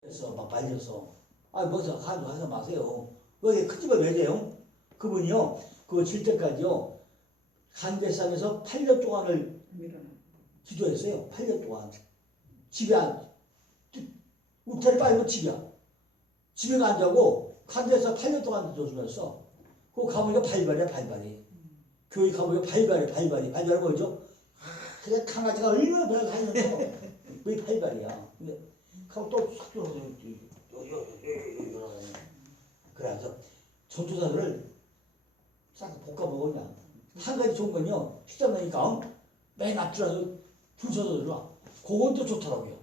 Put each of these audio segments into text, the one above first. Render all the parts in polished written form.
그래서 막 말려서 뭐서 하지 마세요. 왜 큰 집을 왜 돼요? 그분이요 그거 질 때까지요 간대상에서 8년 동안을 기도했어요. 8년 동안 집에 우태를 빨고 집이야. 집에 안 자고 간대에서 8년 동안 기도주면서 그거 가보니까 발발이야 발발이. 교회 가보니까 발발이 뭐죠? 그냥 강아지가 얼마나 별로 다니는데 왜 발발이야. 근데 가고 또 삭도로 그래서 전투사들을 싹 볶아 먹으냐. 한 가지 좋은 건요 식당 가니까 맨 앞줄에서 줄 서서 들어와. 그건 또 좋더라고요.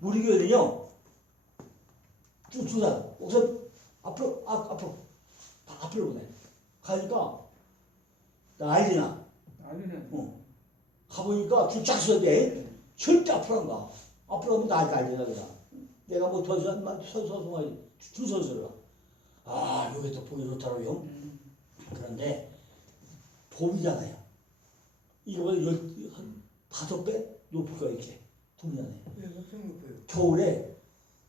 우리 교회는요 주사 우선 앞으로 보내. 가니까 난리나. 가보니까 줄 쫙 서는데 절대 앞으로 안 가. 앞으로 가면 난리나 그냥. 내가 뭐 더 이상 서서 줄 서서 들어와. 여기 또 보기 좋더라고요. 그런데 봄이잖아요. 이거보다 한 5배 높을 거예요. 이렇게 봄이잖아요. 겨울에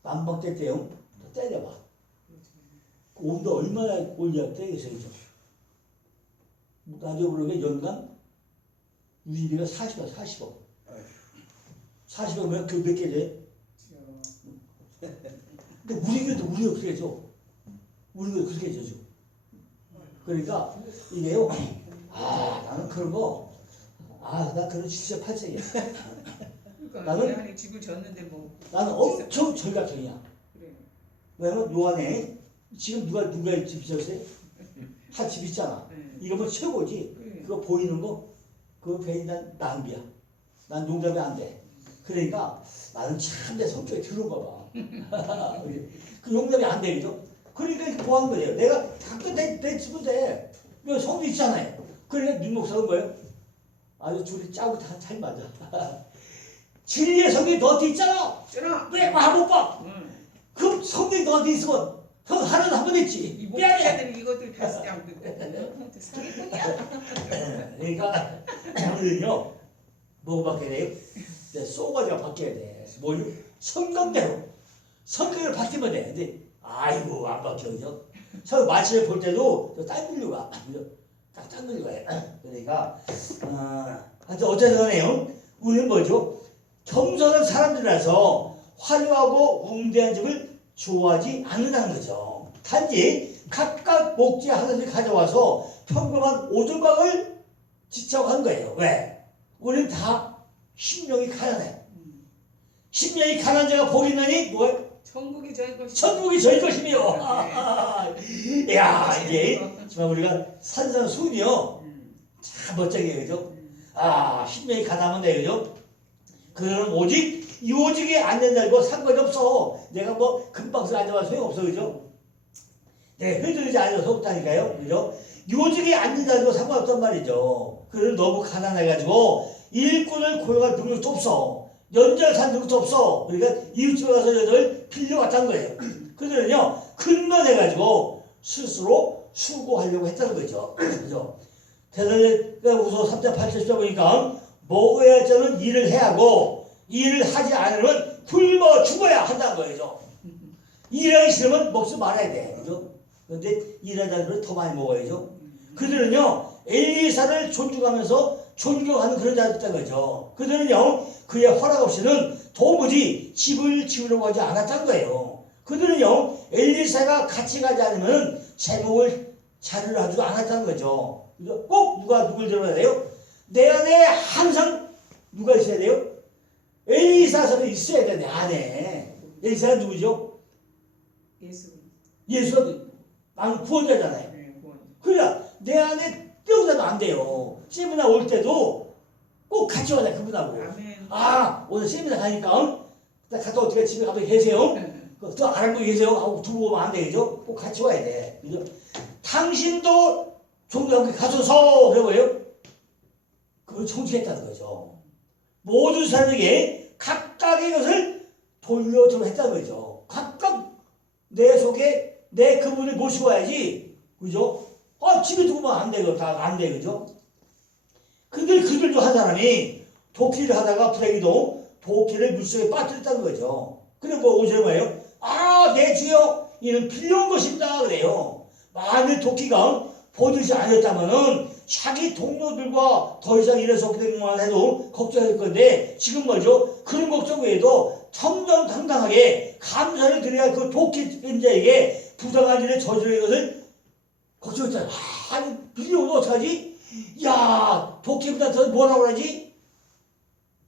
난방때 때요 때려봐. 온도 얼마나 올려야 되겠어요. 나중에 그러게 연간 유지비가 40억 40억 40억이면 그 몇 개지? 근데 우리가 그렇게 해줘. 우리가 그렇게 해줘. 그러니까 이게요 나는 그런 거 나 그런 78세야. 나는 집을 졌는데 뭐 나는 엄청 절각형이야. 그래. 왜냐면 요 안에 지금 누가 집 지었어요? 다 집 있잖아. 이거 뭐 최고지. 그래. 그거 보이는 거 그거 괜히 난 낭비야. 난 농담이 안 돼. 그러니까 나는 참 내 성격이 들어가 봐. 그 용납이 안 되죠. 그러니까 뭐 하는 거예요? 내가 가끔 내 집은 돼. 여기 성도 있잖아요. 그러니까 윤목사는 뭐예요? 아주 둘이 짜고 다 잘 맞아. 진리의 성이 너한테 있잖아. 왜 말 못 봐? 그 성이 너한테 있으면 형 하나도 한 번 했지. 이 목회자들이 이것들 다 사기꾼이야. 그러니까 우리는요 뭐가 바뀌어야 돼요? 쏘가지가 바뀌어야 돼. 뭐요? 성경대로 바뀌면 돼. 근데 아이고 안 바뀌어죠. 마침에 볼 때도 딴 길로 가. 딴 길로 가요. 그러니까 하여튼 어쨌든 간에요 우리는 뭐죠? 겸손한 사람들이라서 화려하고 웅대한 집을 좋아하지 않는다는 거죠. 단지 각각 목재 하나씩 가져와서 평범한 오조각을 지차고 하는 거예요. 왜? 우리는 다 심령이 가난해. 심령이 가난한 자가 복이 있나니 뭐예요? 천국이 저희 것이. 천국이 저희 것이며. 야 이게 정말 우리가 산상순이요 참 멋지게 그죠? 심령이 가난하면 돼 그죠? 그는 오직 요직에 앉는 자고 상관이 없어. 내가 뭐 금방서 앉아봐도 소용없어 그죠? 내가 회전이지 앉아서 없다니까요 그죠? 요직에 앉는 자고 상관없단 말이죠. 그는 너무 가난해가지고 일꾼을 고용할 능력도 없어. 연절 산 능력도 없어. 그러니까 이웃집에 가서 연절 빌려갔다는 거예요. 그들은요 근면해가지고 스스로 수고하려고 했다는 거죠. 그죠? 대사로서 3장 8절에 보니까 먹어야 저는 일을 해야 하고 일을 하지 않으면 굶어 죽어야 한다는 거죠. 일하기 싫으면 먹지 말아야 돼. 그죠? 그런데 일하자는 더 많이 먹어야죠. 그들은요 엘리사를 존중하면서 존경하는 그런 자들이었던 거죠. 그들은요 그의 허락 없이는 도무지 집을 지으려고 하지 않았다는 거예요. 그들은요 엘리사가 같이 가지 않으면 제목을 자료를 하지도 않았다는 거죠. 그죠? 꼭 누굴 들어야 돼요? 내 안에 항상 누가 있어야 돼요? 엘리사가 있어야 돼. 내 안에. 엘리사가 누구죠? 예수가 나는 구원자잖아요. 그러니까 내 안에 떼어서도 안 돼요. 세미나 올 때도 꼭 같이 와야 돼. 그분하고. 오늘 세미나 가니까 갔다 어떻게 집에 가서 계세요? 또 안 하고 계세요? 하고 두고 오면 안 되죠? 꼭 같이 와야 돼. 그죠? 당신도 종교학교에 가소서 그래봐요. 그걸 정직했다는 거죠. 모든 사람에게 각각의 것을 돌려주려 했다는 거죠. 각각 내 속에 내 그분을 모시고 와야지. 그죠? 집에 두고만 안 돼. 다 안 돼. 그죠? 그들도 한 사람이 도끼를 하다가 불행히도 도끼를 물속에 빠뜨렸다는 거죠. 그래 뭐 오시는 뭐예요? 아, 내 주여, 이는 필요한 것입니다. 그래요. 만일 도끼가 보듯이 아니었다면은 자기 동료들과 더 이상 이럴 수 없게 된만 해도 걱정할 건데 지금 뭐죠? 그런 걱정 외에도 정정당당하게 감사를 드려야 그 도끼 인자에게 부당한 일을 저지르는 것을 걱정했잖아. 아니 빌려오면 어떡하지? 야, 도끼보다 더 뭐라고 하지?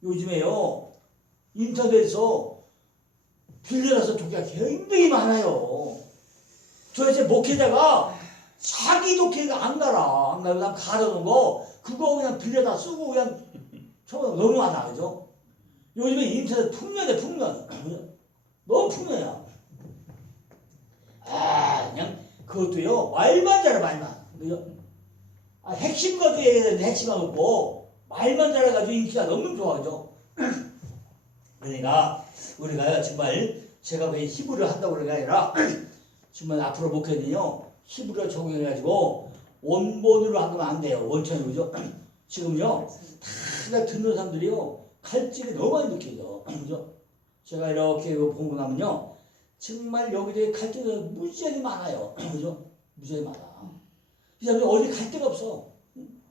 요즘에요 인터넷에서 빌려라서 도끼가 굉장히 많아요. 도대체 목회자가 자기 도끼가 안 가라. 안 가고 그냥 가려놓은 거 그거 그냥 빌려다 쓰고 그냥 저거 너무 많아. 그죠? 요즘에 인터넷 풍년이야 풍년. 너무 풍년이야. 아, 그냥 그것도요 말만 잘해 말만. 그죠? 아, 핵심 것도 얘기해야 되는데 핵심하고 없고 말만 잘해가지고 인기가 너무 좋아. 그죠? 그러니까 우리가 정말 제가 왜 히브리를 한다고 그런 게 아니라 정말 앞으로 목회는요 히브리어 적용해가지고 원본으로 하면 안 돼요. 원천이 그죠? 지금요 다 듣는 사람들이요 칼질이 너무 많이 느껴져. 그죠? 제가 이렇게 보고 나면요 정말 여기저기 칼질이 무지하게 많아요. 그죠? 무지하게 많아. 이 사람들이 어디 갈 데가 없어.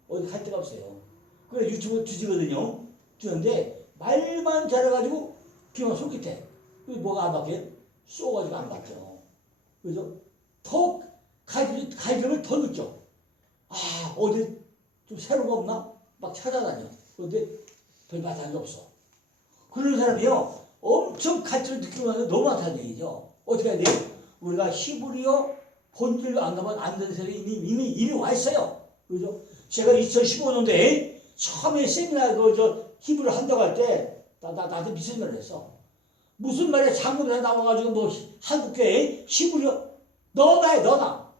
어디 갈 데가 없어요. 그래 유튜브 주지거든요. 주는데 말만 잘해가지고 비만 솔깃해. 그게 뭐가 안 박혀요? 쏘가지고 안 박혀. 그죠? 더 갈등을 더 느껴. 아, 어디 좀 새로운 거 없나? 막 찾아다녀. 그런데 별 마땅히 없어. 그런 사람이요 엄청 갈등을 느끼고 나서 너무 많다는 얘기죠. 어떻게 해야 돼요? 우리가 히브리어 본질로 안 가면 안 되는 사람이 이미 와 있어요. 그죠? 제가 2015년도에 처음에 세미나 히브리어 한다고 할 때 나한테 무슨 말을 했어. 무슨 말이야? 장군에 나와가지고 뭐 한국교회 히브리어 너나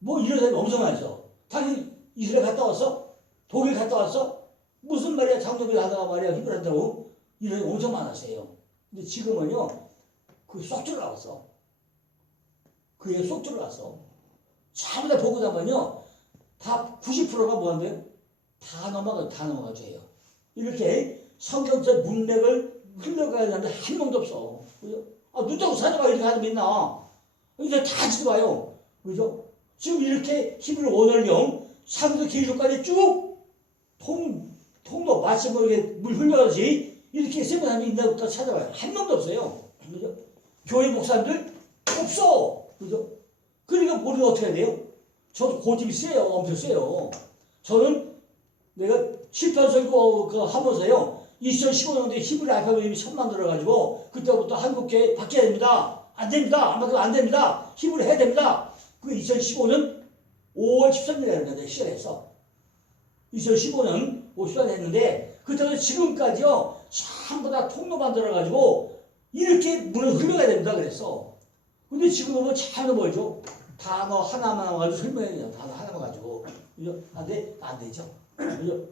뭐 이런 사람이 엄청 많죠. 당연히 이스라엘 갔다 왔어? 독일 갔다 왔어? 무슨 말이야? 장군에 나다가 말이야 히브리어 한다고 이런 사람이 엄청 많았어요. 근데 지금은요 그게 쏙 들어갔어. 그게 쏙 들어갔어. 전부 다 보고 나면요 다 90%가 뭐한대요? 다 넘어가줘요. 이렇게 성경적 문맥을 흘러가야 하는데 한 명도 없어. 그죠? 아, 눈 뜨고 사자가 이렇게 하는 게 있나? 이제 다 지도와요. 그죠? 지금 이렇게 히브리 원어를요, 사부터 계시까지 쭉 통로, 마치 뭐 이렇게 물 흘러가듯이 이렇게 세번 하면 있나부터 찾아봐요. 한 명도 없어요. 그죠? 교회 목사님들 없어. 그죠? 그러니까 우리가 어떻게 해야 돼요? 저도 고집이 세요. 엄청 세요. 저는 내가 7편 설교 하면서요. 2015년도에 히브리 알파벳이 처음 만들어가지고 그때부터 한국교회 바뀌어야 됩니다. 안 됩니다. 안 바뀌면 안 됩니다. 히브리 해야 됩니다. 그 2015년 5월 13일에 내가 시작했어. 2015년 5월 14일 했는데 그때부터 지금까지요. 전부 다 통로 만들어가지고 이렇게 물을 흘러가야 됩니다. 그랬어. 근데 지금은 잘 뭐죠? 단어 하나만 가지고 설명해야 돼요. 단어 하나만 가지고. 그죠? 안 되죠. 그죠?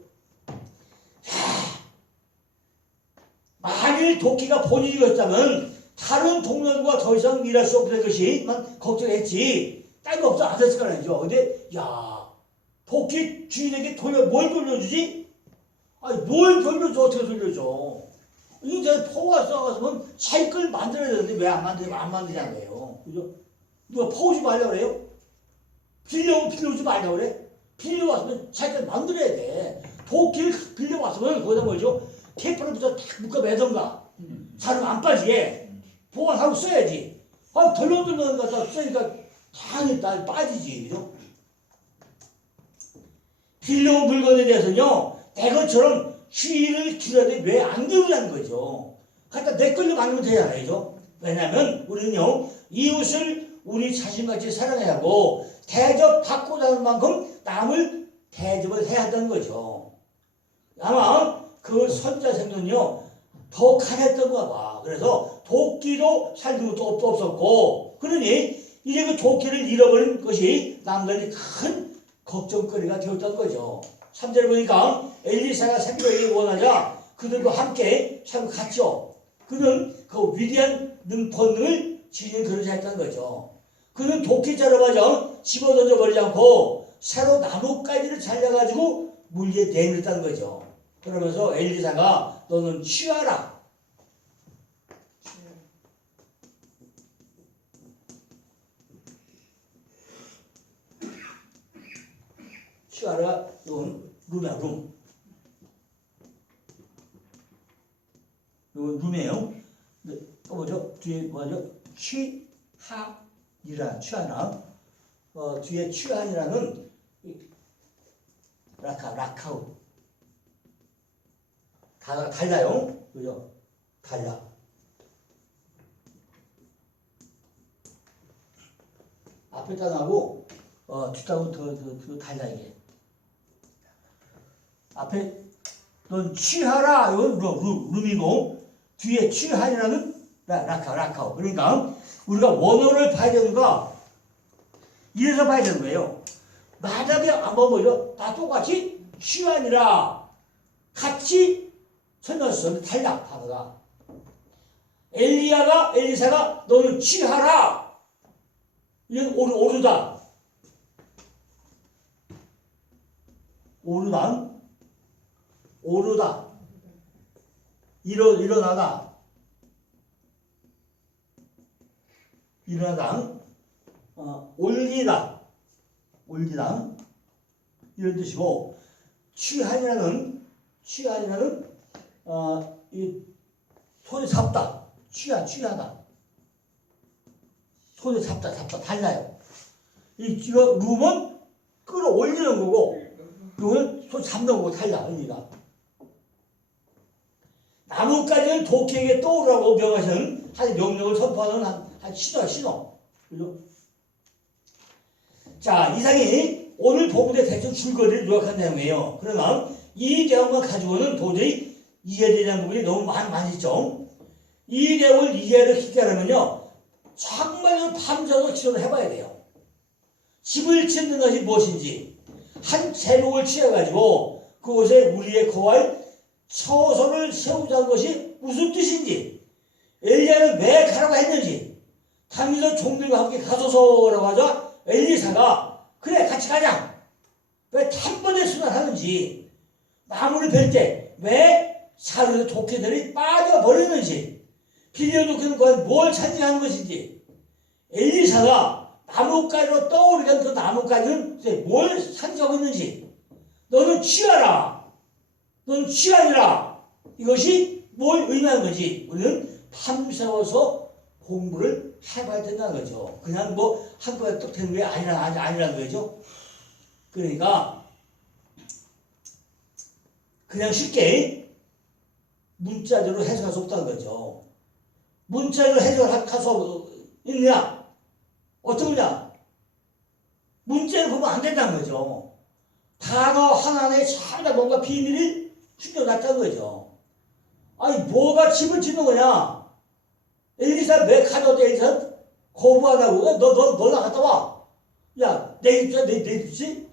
만일 도끼가 본인이었다면 다른 동료들과 더 이상 일할 수 없는 것이만 걱정했지 딴 거 없어 안 했을 거라죠. 근데 야 도끼 주인에게 뭘 돌려주지? 아니 뭘 돌려줘? 어떻게 돌려줘? 이제 포가 쏴가지고 자기 걸 만들어야 되는데 왜 안 만드냐는 거예요. 그죠? 누가 퍼오지 말라고 그래요? 빌려오지 말라고 그래? 빌려왔으면 자기 걸 만들어야 돼. 도끼를 빌려왔으면 거기다 뭐죠? 테이프를 붙여 탁 묶어 매던가. 사람 안 빠지게 보관하고 써야지. 아, 덜렁덜렁 갖다 쓰니까 당연히 날 빠지지. 그죠? 빌려온 물건에 대해서는요, 내 것처럼 주의를 기울여야 왜 안 기울이라는 거죠. 갖다 내 걸로 만들면 되잖아요. 그죠? 왜냐면 우리는요, 이웃을 우리 자신같이 사랑해야 하고, 대접받고자 하는 만큼 남을 대접을 해야 한다는 거죠. 아마 그 선자생전요, 더 강했던가 봐. 그래서 도끼도 살도 또 없었고, 그러니 이제 그 도끼를 잃어버린 것이 남들이 큰 걱정거리가 되었던 거죠. 3절 보니까 엘리사가 새벽에 원하자 그들과 함께 참 갔죠. 그는 그 위대한 본능을 지닌 그러자 했던 거죠. 그는 도끼자루 마저 집어던져 버리지 않고 새로 나뭇가지를 잘라가지고 물 위에 내밀었다는 거죠. 그러면서 엘리사가 너는 취하라. 취하라 이건 룸이야 룸. 이건 룸이에요. 또 뭐죠? 뒤에 뭐죠? 취하이라 취하나. 뒤에 취한이라는 라카우. 다 달라요. 그죠? 달라. 앞에 단하고 뒷단은 더 달라 이게. 앞에 넌 취하라 이건 룸이고 뒤에 취한이라는 라카우. 그러니까 우리가 원어를 봐야 되는가 이래서 봐야 되는 거예요. 만약에 한번 뭐죠? 다 똑같이 취한이라 같이 설명했었는데 달라 단어가. 엘리사가 너는 취하라. 이건 오르다. 일어나다. 올리다 이런 뜻이고 취한이라는 이 손에 잡다. 취하다. 손에 잡다 달라요. 이거 룸은 끌어올리는 거고 이거는 손 잡는 거고 달라 의미가. 나뭇가지를 도끼에게 떠오르라고 명하시는 한 명령을 선포하는 한 신호. 그죠? 자, 이상이 오늘 본문의 대충 줄거리를 요약한 내용이에요. 그러나 이 내용만 가지고는 도저히 이해되지 않는 부분이 너무 많이 있죠. 이 내용을 이해를 깊게 하려면요, 정말 밤새도 지도를 해봐야 돼요. 집을 짓는 것이 무엇인지, 한 제목을 취해가지고 그곳에 우리의 거할 처소를 세우자는 것이 무슨 뜻인지, 엘리야는 왜 가라고 했는지, 당일로 종들과 함께 가소서라고 하자 엘리사가 그래 같이 가자. 왜 단번에 순환하는지, 나무를 벨 때 왜 사르르 도끼들이 빠져버리는지, 빌려놓기는 건 뭘 찬양하는 것인지, 엘리사가 나뭇가지로 떠오르게 한 그 나뭇가지는 뭘 상징하고 있는지, 너는 취하라. 너는 취하니라. 이것이 뭘 의미하는 건지 우리는 밤새워서 공부를 해봐야 된다는 거죠. 그냥 뭐 한꺼번에 뚝 되는 게 아니라는 거죠. 그러니까 그냥 쉽게 문자적으로 해석할 수 없다는 거죠. 문자적으로 해석할 수 있느냐? 어떤 거냐? 문자를 보면 안 된다는 거죠. 단어 하나에 전부 뭔가 비밀이 숨겨놨다는 거죠. 아니 뭐가 집을 짓는 거냐? 엘리사 왜 가져왔대? 엘리사 거부하다고. 너 나갔다 와. 야, 내 집이야? 내 집이지?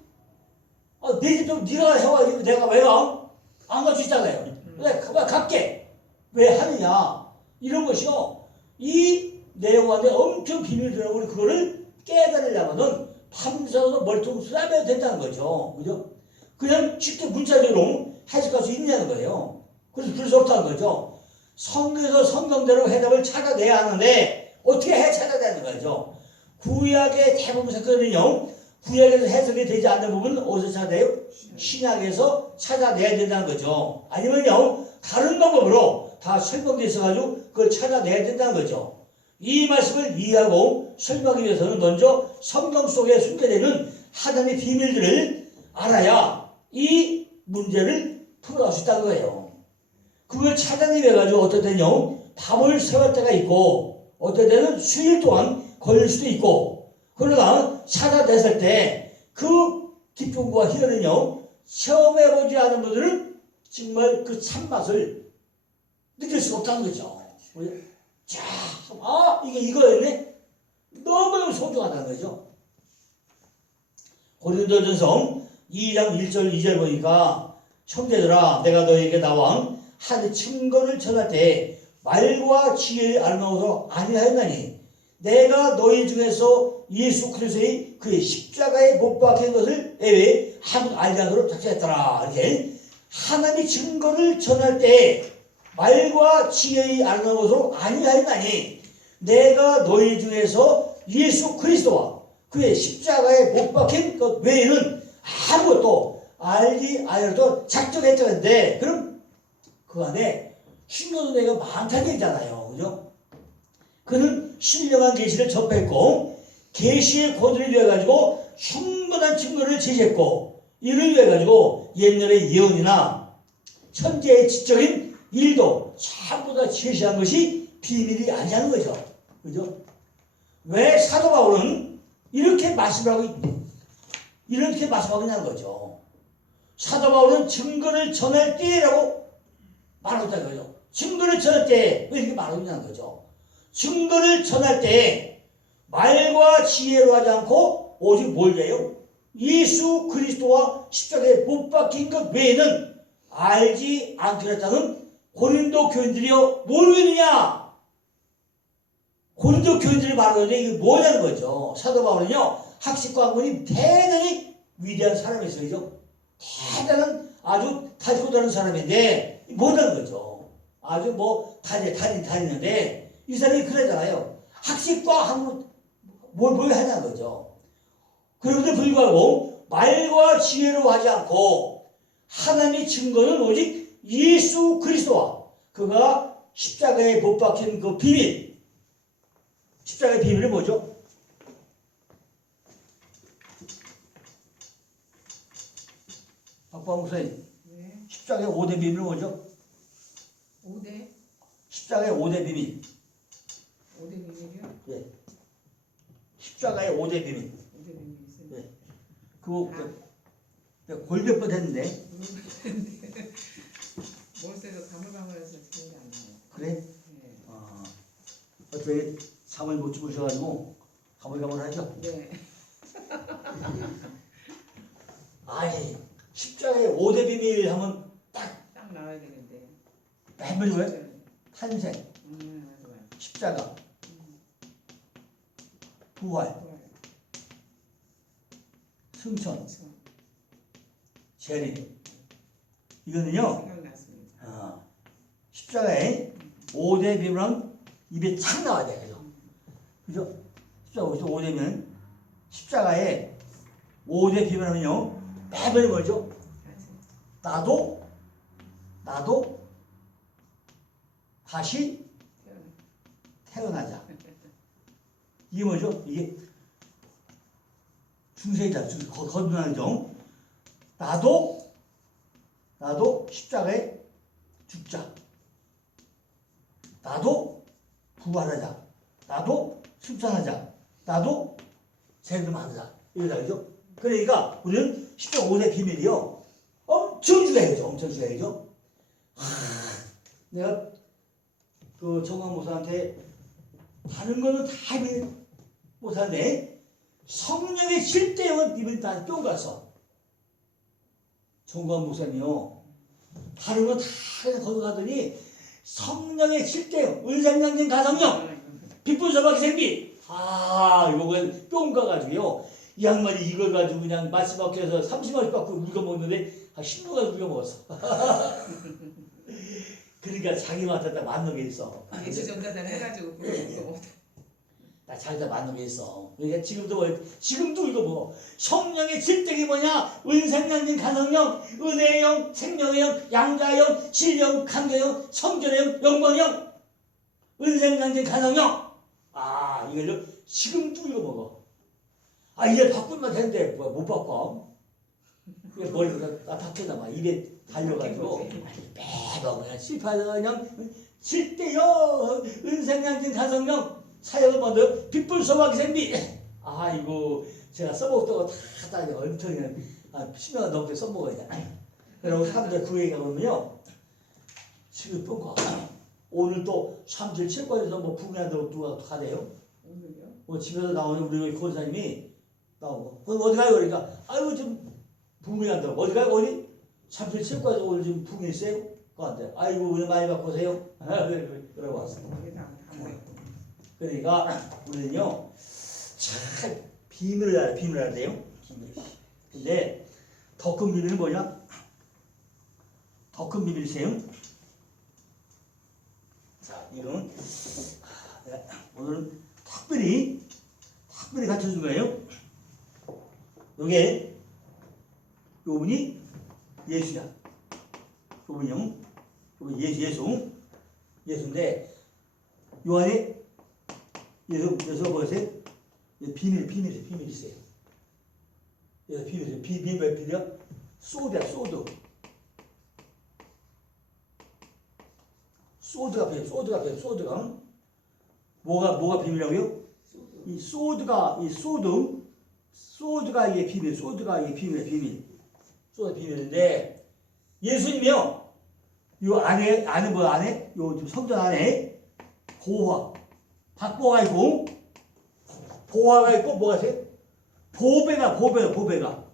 내 집도 네가 해와. 내가 왜 가? 안 갈 수 있잖아요. 그래, 갈게. 왜 하느냐? 이런 것이요. 이 내용 안에 엄청 비밀이 들어가고 우리 그거를 깨달으려면은 밤새워서 머리통 쏴야 된다는 거죠. 그죠? 그냥 쉽게 문자적으로 해석할 수 있냐는 거예요. 그래서 그럴 수 없다는 거죠. 성경에서 성경대로 해답을 찾아내야 하는데 어떻게 찾아내는 거죠? 구약의 대부분 사건은요, 구약에서 해석이 되지 않는 부분은 어디서 찾아내요? 신약에서 찾아내야 된다는 거죠. 아니면요, 다른 방법으로 다 설명되어 있어가지고 그걸 찾아내야 된다는 거죠. 이 말씀을 이해하고 설명하기 위해서는 먼저 성경 속에 숨겨져 있는 하나님의 비밀들을 알아야 이 문제를 풀어갈 수 있다는 거예요. 그걸 찾아내려 가지고 어떨 때는요, 밤을 새울 때가 있고 어떨 때는 수일 동안 걸릴 수도 있고, 그러나 찾아냈을 때 그 기쁨과 희열은요, 체험해보지 않은 분들은 정말 그 참맛을 느낄 수 없다는 거죠. 자, 이게 이거였네? 너무너무 소중하다는 거죠. 고린도전서 2장 1절 2절 보니까 형제들아, 내가 너희에게 나와 한 증거를 전할 때 말과 지혜를 알아놓아서 아니하였나니 내가 너희 중에서 예수 그리스도의 그의 십자가에 못 박힌 것을 애외 한 알지 않도록 작정했더라. 이렇게 하나님의 증거를 전할 때 말과 지혜의 아름다운 것으로 아니하였나니 내가 너희 중에서 예수 그리스도와 그의 십자가에 못 박힌 것 외에는 아무것도 알지 아니라도 작정했다는데 그럼 그 안에 신도도내가 많다는 얘기잖아요. 그죠? 그는 신령한 계시를 접했고 계시의 권위를 위해 가지고 충분한 증거를 제시했고 이를 위해 가지고 옛날의 예언이나 현재의 지적인 일도 전부 다 제시한 것이 비밀이 아니라는 거죠. 그죠? 왜 사도 바울은 이렇게 말씀하고 있냐는 거죠. 사도 바울은 증거를 전할 때라고 말하고 있다는 거죠. 증거를 전할 때 왜 이렇게 말하고 있냐는 거죠. 증거를 전할 때 말과 지혜로 하지 않고 오직 뭘 해요? 예수 그리스도와 십자가에 못 박힌 것 외에는 알지 않기로 했다는 고린도 교인들이요 모르느냐? 고린도 교인들이 말하는데 이게 뭐냐는 거죠. 사도 바울은요 학식과 학문이 대단히 위대한 사람이었어요. 대단한 아주 가지고 다른 사람인데 뭐라는 거죠. 아주 뭐 다니는데 이 사람이 그러잖아요. 학식과 학문 뭘 하냐는 거죠. 그런데 불구하고 말과 지혜로 하지 않고 하나님의 증거는 오직 예수 그리스도와 그가 십자가에 못 박힌 그 비밀. 십자가의 비밀이 뭐죠? 박광우 선생님. 네. 십자가의 5대 비밀은 뭐죠? 5대? 십자가의 5대 비밀. 5대 비밀이요? 예. 십자가의 5대 비밀. 5대 비밀 있어요? 예. 그거 골몇번 했는데. 머릿속에서 가물가물해서 기억이 안 나요. 그래? 네. 어떻게 잠을 못 주무셔가지고 가물가물하죠? 네. 아니 십자가의 5대 비밀 하면 딱 나와야 되는데. 맨 먼저 뭐예요? 진짜. 탄생, 맞아. 십자가, 부활, 좋아요. 승천, 그렇죠. 재림. 이거는요 생각났습니다. 십자가의 5대 비밀은 입에 착 나와야 돼요. 그죠? 십자가 5대 비밀은 십자가의 5대 비밀은요 매번 뭐죠? 나도 다시 태어나자. 이게 뭐죠? 이게 중세자 거듭나죠. 나도 십자가에 죽자. 나도 부활하자. 나도 승천하자. 나도 재림하자. 이거다 그죠? 그러니까 우리는 십자가 5대 비밀이요. 엄청 중요해요. 엄청 중요해요. 내가 그 정광 목사한테 다른 거는 다 못하는데 성령의 실대형은 비밀 다 껴갔어. 정광 목사님이요. 다른 건 다 거듭가더니 성령의 실대형, 은사명령 가성령, 빛분서박이 생기. 이거는 뿅 가가지고요. 이 양반이 이걸 가지고 그냥 말씀학교에서 30원씩 받고 물건 먹는데 10년간 물건 먹었어. 그러니까 자기한테 다 맞는 게 있어. 예수 전자단 해가지고 나 자기가 맞는 게 있어. 그러니까 지금도 이거 뭐 성령의 질tek이 뭐냐? 은생명령, 가성령, 은혜의 영, 생명의 영, 양자의 영, 신령, 강조의 영, 성전의 영, 영광의 영, 은생명령, 가성령. 이걸로 지금도 이거 먹어. 이제 바꾸면 되는데 못 바꿔. 머리가 박혀나 봐. 입에 달려가지고 매번 그냥 실패하다가 그냥 실대요 은생명령, 가성령. 사역을 먼저 빛불소박이 생비. 이거 제가 써먹었다고 다 얼마나 10년간 넘게 써먹어야 돼. 그리고 사람들 그 얘기가 보면요 지금 뻥거 오늘 또 3질 체육관에서 뭐 부흥한다고 누가 가대요. 오늘요? 집에서 나오는 우리 권사님이 나오고 어디 가요? 그러니까 좀 부흥한다고 어디 가요? 어디? 3질 체육관에서 오늘 좀 부흥했어요? 그한테 오늘 많이 받고 오세요. 그러고 왔어. 그러니까 우리는요 참 비밀을 알아야 돼요. 근데 더 큰 비밀은 뭐냐? 더 큰 비밀이세요. 자, 이거는 오늘은 특별히 가르쳐준 거예요. 요게 요분이 예수야. 요분이 예수인데 요 안에 예수 보세요. 비밀 있어요. 비밀이야. 소드야, 소드. 소드가 뭐가 비밀이라고요? 소드가 이게 비밀. 소드가 비밀인데 예수님이요. 요 안에 요 성전 안에 박보가 있고 뭐가 있어요? 보배가.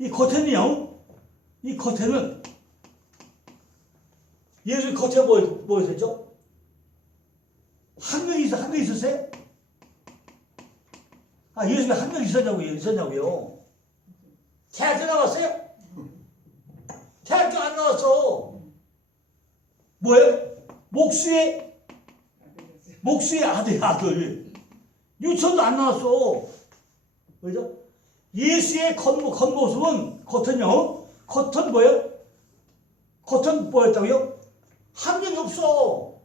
이 겉에는요. 이 겉에는 예수 겉에 뭐 있었죠? 한명이 있었어요? 예수가 한명 있었냐고요? 대학교 나왔어요? 대학교 안 나왔어. 뭐예요? 목수의 아들. 유천도 안 나왔어. 그죠? 예수의 겉모습은 겉은 뭐예요? 겉은 뭐였다고요? 한 명이 없어.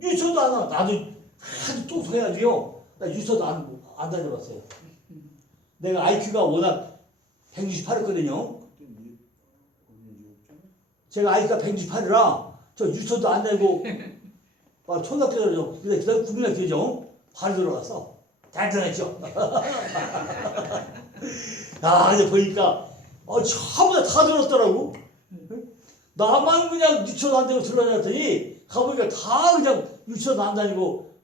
유천도 안 나와. 나도 아주 똑똑해가지고요. 나 유천도 안 다녀봤어요. 내가 IQ가 워낙 168이었거든요. 제가 IQ가 168이라 저 유천도 안 다니고 초등학교 들어죠. 근데 그다음 국민학교 들어죠. 바로 들어갔어. 대단했죠. 이제 보니까 전부 다 들었더라고. 나만 그냥 유치원 안 되고 들어다녔더니 가보니까 다 그냥 유치원 안 다니고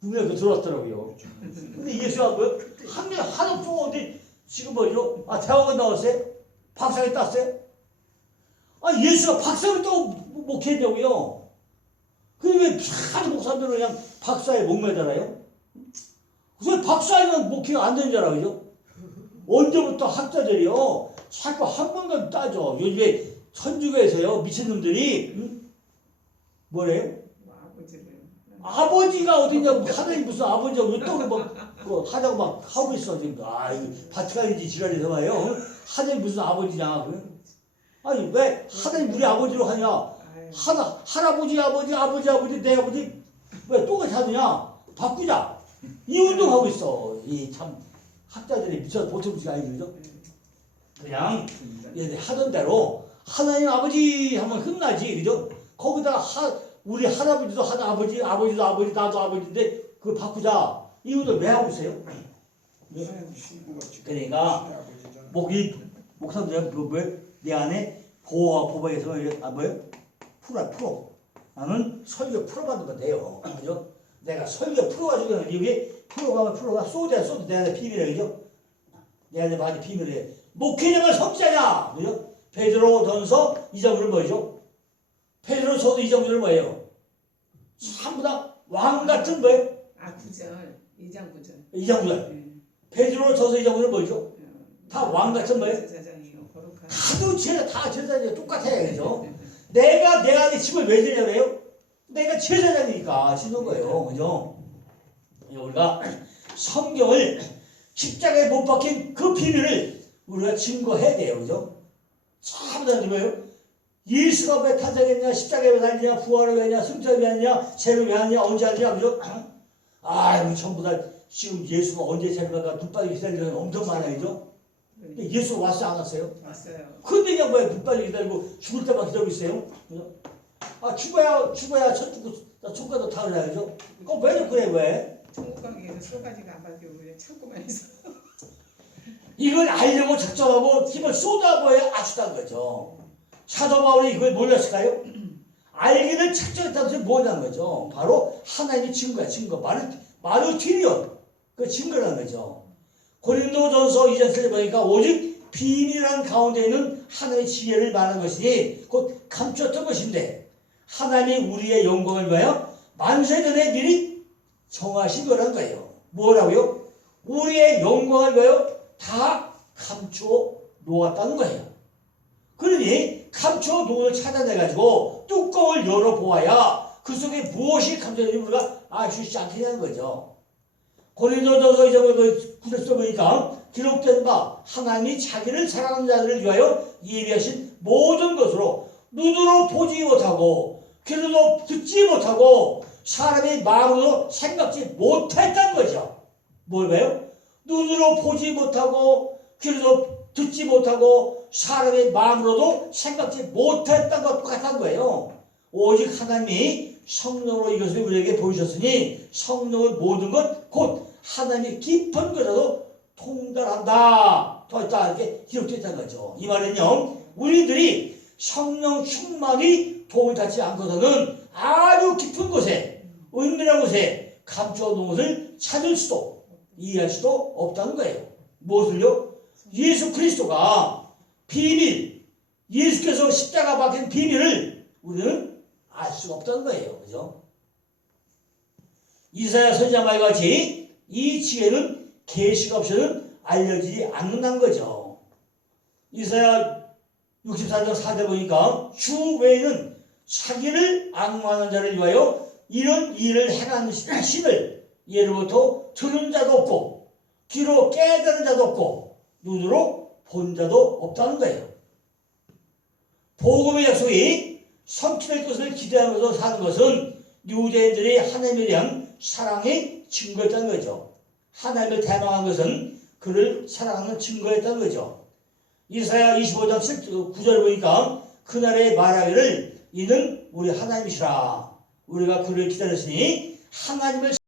국민학교 들어왔더라고요. 근데 예수가 뭐요? 한 명 하나 좀 어디 지금 뭐죠? 대학원 나왔어요? 박사를 땄어요? 예수가 박사를 따고 목회했냐고요. 근데 왜 하도 목사들은 그냥 박사에 목매잖아요? 그래서 박사는 목회가 안 되는 줄 알아, 그죠? 언제부터 학자들이요, 자꾸 한 번만 따져. 요즘에 천주교에서요, 미친놈들이, 뭐래요? 아버지가 어디냐고, 하나님 무슨 아버지가 왜 또 하자고 막 하고 있어, 지금. 이거 바티칸인지 지랄해서 봐요. 하나님 무슨 아버지냐. 아니, 왜 하나님 우리 아버지로 하냐? 할아버지, 내 아버지, 왜 똑같이 하느냐? 바꾸자. 이 운동하고 있어. 이 참 학자들이 미쳐서 보통 지가 아니죠. 그냥 얘들 하던 대로 하나님 아버지 하면 흥나지, 그죠? 거기다가 우리 할아버지도 아버지도 아버지, 나도 아버지인데 그거 바꾸자. 이 운동 왜 하고 있어요? 그러니까 목사들 내 안에 보호에서 뭐예요? 프로. 나는 설교 프로 받는 건데요. 그죠? 내가 설교 프로가 중요한 이유에 프로가 소드 내 안에 비밀이죠. 내 안에 많이 비밀이에요. 목회자가 성자냐, 그죠? 베드로전서 2장은 뭐죠? 베드로전서 2장은 뭐예요? 전부 다 왕 같은 뭐예요? 9절 2장 9절. 2장 9절. 베드로전서 2장은 뭐죠? 다 왕 같은 뭐예요? 다도 제사장이 똑같아요, 그죠? 내가 내 안에 집을 왜 지냐고요? 내가 제사장이니까 지는 거예요, 그죠? 우리가 성경을 십자가에 못 박힌 그 비밀을 우리가 증거해야 돼요, 그죠? 전부 다 뭐예요? 예수가 왜 탄생했냐, 십자가에 왜 달리냐, 부활을 왜 했냐, 승천을 왜 했냐, 세를 왜 하냐, 언제 하냐, 그죠? 전부 다 지금 예수가 언제 세를가 눈 빠지게 기다리는 사람이 엄청 많아요, 그죠? 예수 왔어요, 안 왔어요? 왔어요. 근데 그냥 왜 눈 빠지게 기다리고 죽을 때만 기다리고 있어요? 그죠? 죽어야 천국 가도 다 그래야죠. 왜 그래, 왜? 천국 가기 위해서 쏘가지가 안 받고 그냥 참고만 있어. 이걸 알려고 작정하고 힘을 쏟아부어야 아수단 거죠. 사도 바울이 이걸 몰랐을까요? 알기는 작정했다는 것이 뭐냐는 거죠. 바로 하나님의 증거야, 증거. 마르티리온. 그 증거라는 거죠. 고린도전서 2장 4절 보니까 오직 비밀한 가운데 있는 하나님의 지혜를 말하는 것이니 곧 감췄던 것인데 하나님이 우리의 영광을 위하여 만세전에 미리 정하신 거란 거예요. 뭐라고요? 우리의 영광을 위하여 다 감춰 놓았다는 거예요. 그러니 감춰 놓을 찾아내가지고 뚜껑을 열어보아야 그 속에 무엇이 감춰졌는지 우리가 알 수 있지 않겠냐는 거죠. 고린도전서 이제 9절 보니까 기록된 바 하나님이 자기를 사랑하는 자들을 위하여 예비하신 모든 것으로 눈으로 보지 못하고 귀로도 듣지 못하고 사람의 마음으로 생각지 못했다는 거죠. 뭘 봐요? 눈으로 보지 못하고 귀로도 듣지 못하고 사람의 마음으로도 생각지 못했다는 것과 똑같은 거예요. 오직 하나님이 성령으로 이것을 우리에게 보이셨으니 성령은 모든 것 곧 하나님의 깊은 것에도 통달한다. 더 있다 이렇게 기록되어 있다는 거죠. 이 말은요, 우리들이 성령 충만이 도움을 받지 않고서는 아주 깊은 곳에 은밀한 곳에 감춰놓은 것을 찾을 수도 이해할 수도 없다는 거예요. 무엇을요? 예수 그리스도가 비밀, 예수께서 십자가 박힌 비밀을 우리는 알 수가 없다는 거예요. 그죠? 이사야 선지자 말과 같이 이 지혜는 계시가 없이는 알려지지 않는다는 거죠. 이사야 64장 4절 보니까 주 외에는 자기를 악마하는 자를 위하여 이런 일을 행하는 신을 예로부터 들은 자도 없고 귀로 깨달은 자도 없고 눈으로 본 자도 없다는 거예요. 복음의 약속이 성취될 것을 기대하면서 사는 것은 유대인들이 하나님에 대한 사랑의 증거였다는 거죠. 하나님을 대망한 것은 그를 사랑하는 증거였다는 거죠. 이사야 25장 9절 보니까 그날에 말하기를 이는 우리 하나님이시라. 우리가 그를 기다렸으니 하나님을